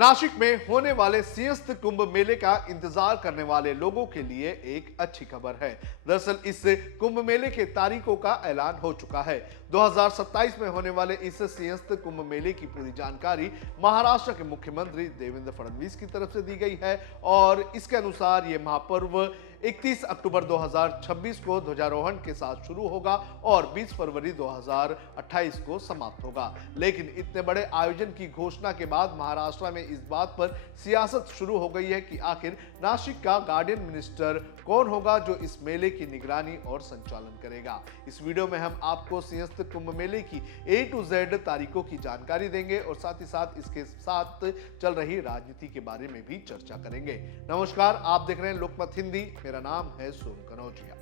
नासिक में होने वाले सिंहस्थ कुंभ मेले का इंतजार करने वाले लोगों के लिए एक अच्छी खबर है। दरअसल इस कुंभ मेले के तारीखों का ऐलान हो चुका है। 2027 में होने वाले इस सिंहस्थ कुंभ मेले की पूरी जानकारी महाराष्ट्र के मुख्यमंत्री देवेंद्र फडणवीस की तरफ से दी गई है और इसके अनुसार ये महापर्व 31 अक्टूबर 2026 को ध्वजारोहण के साथ शुरू होगा और 20 फरवरी 2028 को समाप्त होगा। लेकिन इतने बड़े आयोजन की घोषणा के बाद महाराष्ट्र में इस बात पर सियासत शुरू हो गई है कि आखिर नासिक का गार्डियन मिनिस्टर कौन होगा जो इस मेले की निगरानी और संचालन करेगा। इस वीडियो में हम आपको सिंहस्थ कुंभ मेले की A to Z तारीखों की जानकारी देंगे और साथ ही साथ इसके साथ चल रही राजनीति के बारे में भी चर्चा करेंगे। नमस्कार, आप देख रहे हैं लोकमत हिंदी। मेरा नाम है सोनू कनौजिया।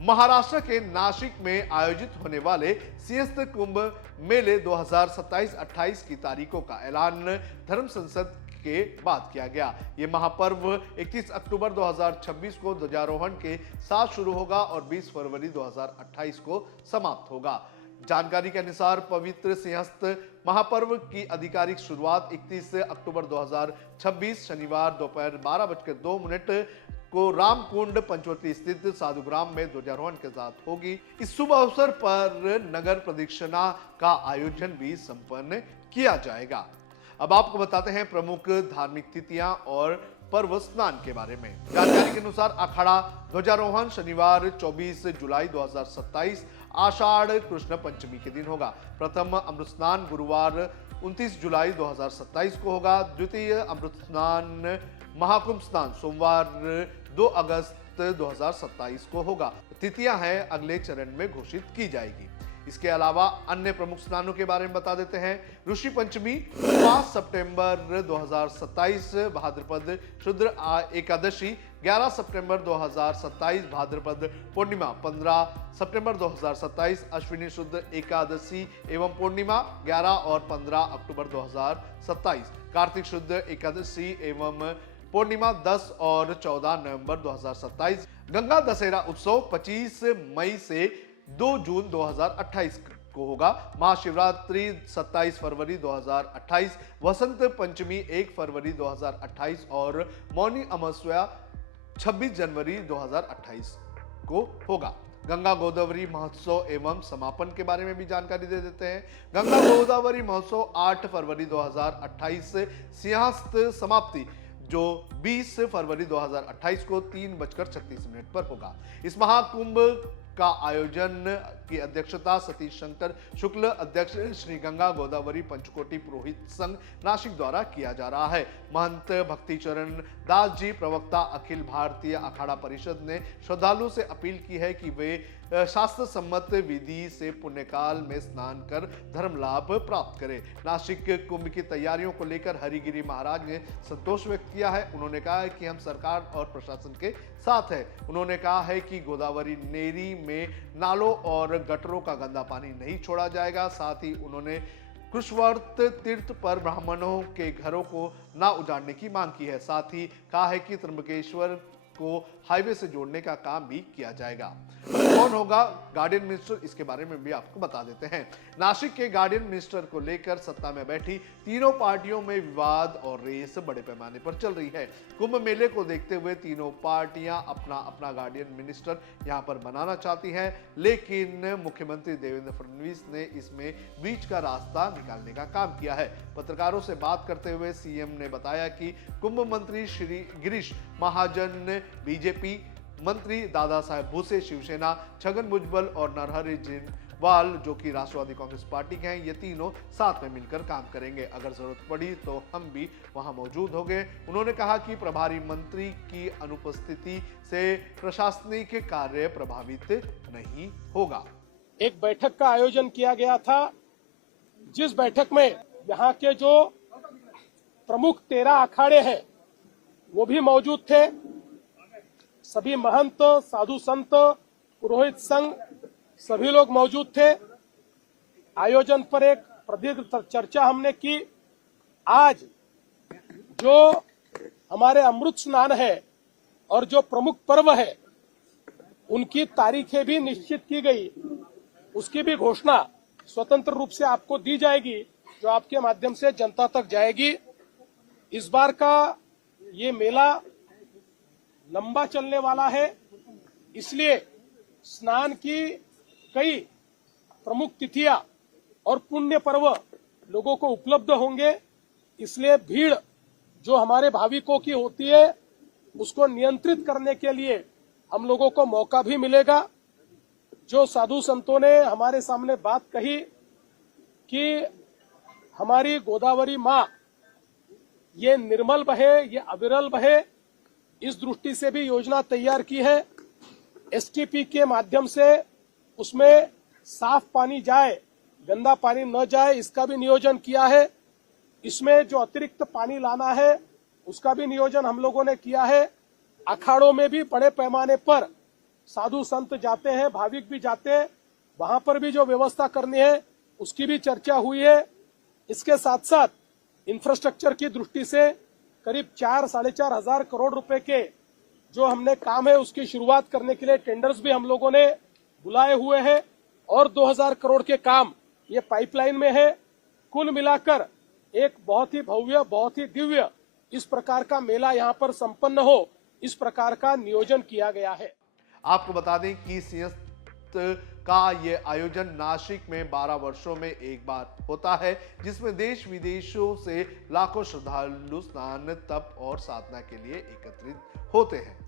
महाराष्ट्र के नासिक में आयोजित होने वाले सिंहस्थ कुंभ मेले 2027-28 की तारीखों का ऐलान धर्म संसद के बाद किया गया। यह महापर्व 31 अक्टूबर 2026 को ध्वजारोहण के साथ शुरू होगा और 20 फरवरी 2028 को समाप्त होगा। जानकारी के अनुसार पवित्र सिंहस्थ महापर्व की आधिकारिक शुरुआत 31 अक्टूबर 2026 शनिवार दोपहर 12:02 को रामकुंड पंचवटी स्थित साधुग्राम में ध्वजारोहण के साथ होगी। इस शुभ अवसर पर नगर प्रदक्षिणा का आयोजन भी संपन्न किया जाएगा। अब आपको बताते हैं प्रमुख धार्मिक तिथियां और पर्व स्नान के बारे में। जानकारी के अनुसार अखाड़ा ध्वजारोहण शनिवार 24 जुलाई 2027 आषाढ़ कृष्ण पंचमी के दिन होगा। प्रथम अमृत स्नान गुरुवार 29 जुलाई 2027 को होगा। द्वितीय अमृत स्नान महाकुंभ स्नान सोमवार 2 अगस्त 2027 को होगा। तिथियां हैं अगले चरण में घोषित की जाएगी। इसके अलावा अन्य प्रमुख स्नानों के बारे में बता देते हैं। ऋषि पंचमी 5 सितंबर 2027 भाद्रपद शुद्र एकादशी 11 सितंबर 2027 भाद्रपद पूर्णिमा 15 सितंबर 2027 अश्विनी शुद्ध एकादशी एवं पूर्णिमा 11 और 15 अक्टूबर 2027 कार्तिक शुद्ध एकादशी एवं पूर्णिमा 10 और 14 नवंबर 2027 गंगा दशहरा उत्सव 25 मई से 2 जून 2028 को होगा। महाशिवरात्रि 27 फरवरी 2028 वसंत पंचमी 1 फरवरी 2028 और मौनी अमावस्या 26 जनवरी 2028 को होगा। गंगा गोदावरी महोत्सव एवं समापन के बारे में भी जानकारी दे देते हैं। गंगा गोदावरी महोत्सव 8 फरवरी 2028 सिंहस्थ समाप्ति जो 20 फरवरी 2028 को 3:36 पर होगा। इस महाकुंभ का आयोजन की अध्यक्षता सतीश शंकर शुक्ल अध्यक्ष श्री गंगा गोदावरी पंचकोटि पुरोहित संघ नासिक द्वारा किया जा रहा है। महंत भक्ति चरण दास जी प्रवक्ता अखिल भारतीय अखाड़ा परिषद ने श्रद्धालु से अपील की है कि वे शास्त्र सम्मत विधि से पुण्यकाल में स्नान कर धर्म लाभ प्राप्त करें। नासिक कुंभ की तैयारियों को लेकर हरिगिरी महाराज ने संतोष व्यक्त किया है। उन्होंने कहा है कि हम सरकार और प्रशासन के साथ है। उन्होंने कहा है कि गोदावरी नेरी में नालों और गटरों का गंदा पानी नहीं छोड़ा जाएगा। साथ ही उन्होंने कृष्णवर्त तीर्थ पर ब्राह्मणों के घरों को ना उजाड़ने की मांग की है। साथ ही कहा है कि त्र्यंबकेश्वर को हाईवे से जोड़ने का काम भी किया जाएगा। कौन होगा गार्डियन मिनिस्टर, इसके बारे में भी आपको बता देते हैं। नासिक के गार्डियन मिनिस्टर को लेकर सत्ता में बैठी तीनों पार्टियों में विवाद और रेस बड़े पैमाने पर चल रही है। कुंभ मेले को देखते हुए तीनों पार्टियां अपना अपना गार्डियन मिनिस्टर यहां पर बनाना चाहती हैं, लेकिन मुख्यमंत्री देवेंद्र फडणवीस ने इसमें बीच का रास्ता निकालने का काम किया है। पत्रकारों से बात करते हुए सीएम ने बताया कि कुंभ मंत्री श्री गिरीश महाजन बीजेपी, मंत्री दादा साहेब भूसे शिवसेना, छगन भुजबल और नरहरि झिरवाल जो कि राष्ट्रवादी कांग्रेस पार्टी के हैं, ये तीनों साथ में मिलकर काम करेंगे। अगर जरूरत पड़ी तो हम भी वहां मौजूद होंगे। उन्होंने कहा कि प्रभारी मंत्री की अनुपस्थिति से प्रशासनिक कार्य प्रभावित नहीं होगा। एक बैठक का आयोजन किया गया था, जिस बैठक में यहाँ के जो प्रमुख 13 अखाड़े हैं वो भी मौजूद थे। सभी महंत, साधु संत, पुरोहित संघ सभी लोग मौजूद थे। आयोजन पर एक प्रदीर्घ चर्चा हमने की। आज जो हमारे अमृत स्नान है और जो प्रमुख पर्व है उनकी तारीखें भी निश्चित की गई। उसकी भी घोषणा स्वतंत्र रूप से आपको दी जाएगी, जो आपके माध्यम से जनता तक जाएगी। इस बार का ये मेला लंबा चलने वाला है, इसलिए स्नान की कई प्रमुख तिथियां और पुण्य पर्व लोगों को उपलब्ध होंगे। इसलिए भीड़ जो हमारे भाविकों की होती है उसको नियंत्रित करने के लिए हम लोगों को मौका भी मिलेगा। जो साधु संतों ने हमारे सामने बात कही कि हमारी गोदावरी माँ ये निर्मल बहे, ये अविरल बहे, इस दृष्टि से भी योजना तैयार की है। एसटीपी के माध्यम से उसमें साफ पानी जाए, गंदा पानी न जाए, इसका भी नियोजन किया है। इसमें जो अतिरिक्त पानी लाना है उसका भी नियोजन हम लोगों ने किया है। अखाड़ों में भी बड़े पैमाने पर साधु संत जाते हैं, भाविक भी जाते हैं, वहां पर भी जो व्यवस्था करनी है उसकी भी चर्चा हुई है। इसके साथ साथ इंफ्रास्ट्रक्चर की दृष्टि से करीब 4-4.5 हजार करोड़ रुपए के जो हमने काम है उसकी शुरुआत करने के लिए टेंडर्स भी हम लोगों ने बुलाए हुए हैं और 2000 करोड़ के काम ये पाइपलाइन में है। कुल मिलाकर एक बहुत ही भव्य, बहुत ही दिव्य इस प्रकार का मेला यहाँ पर संपन्न हो, इस प्रकार का नियोजन किया गया है। आपको बता दें कि सिंहस्थ का ये आयोजन नासिक में 12 वर्षों में एक बार होता है, जिसमें देश विदेशों से लाखों श्रद्धालु स्नान, तप और साधना के लिए एकत्रित होते हैं।